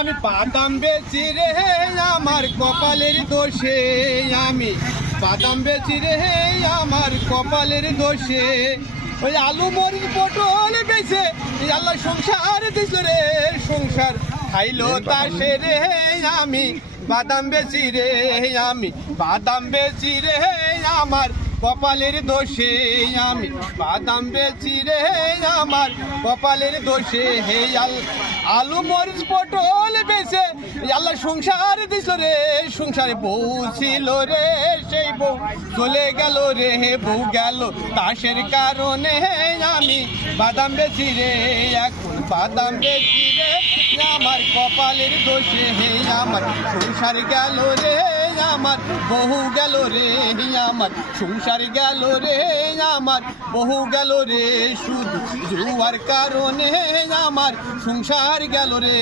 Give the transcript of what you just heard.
আমি বাদাম বেচি রে আমার কপালের দোষে, আমি বাদাম বেচি রে আমার কপালের দোষে। ওই আলু মরিচ পটল বেচে আল্লাহ সংসার দিল রে, সংসার খাইলো তাসে রে। আমি বাদাম বেচি রে, আমি বাদাম বেচি রে আমার কপালের দোষে, আমি বাদাম বেচি রে আমার কপালের দোষে। হে আলু মরিচ পটল বেচে আল্লাহ সংসার দিল রে, সংসারে বউ ছিল রে, সেই বউ চলে গেল রে, বউ গেল তাসের কারণে। আমি বাদাম বেচি রে, এখন বাদাম বেচি রে আমার কপালের দোষে। হে আমার সংসার গেল রে, আমার বহু গেল রে, আমার সংসার গেল রে, আমার বহু গেল রে, শুধু জুয়ার কারণে আমার সংসার গেল রে।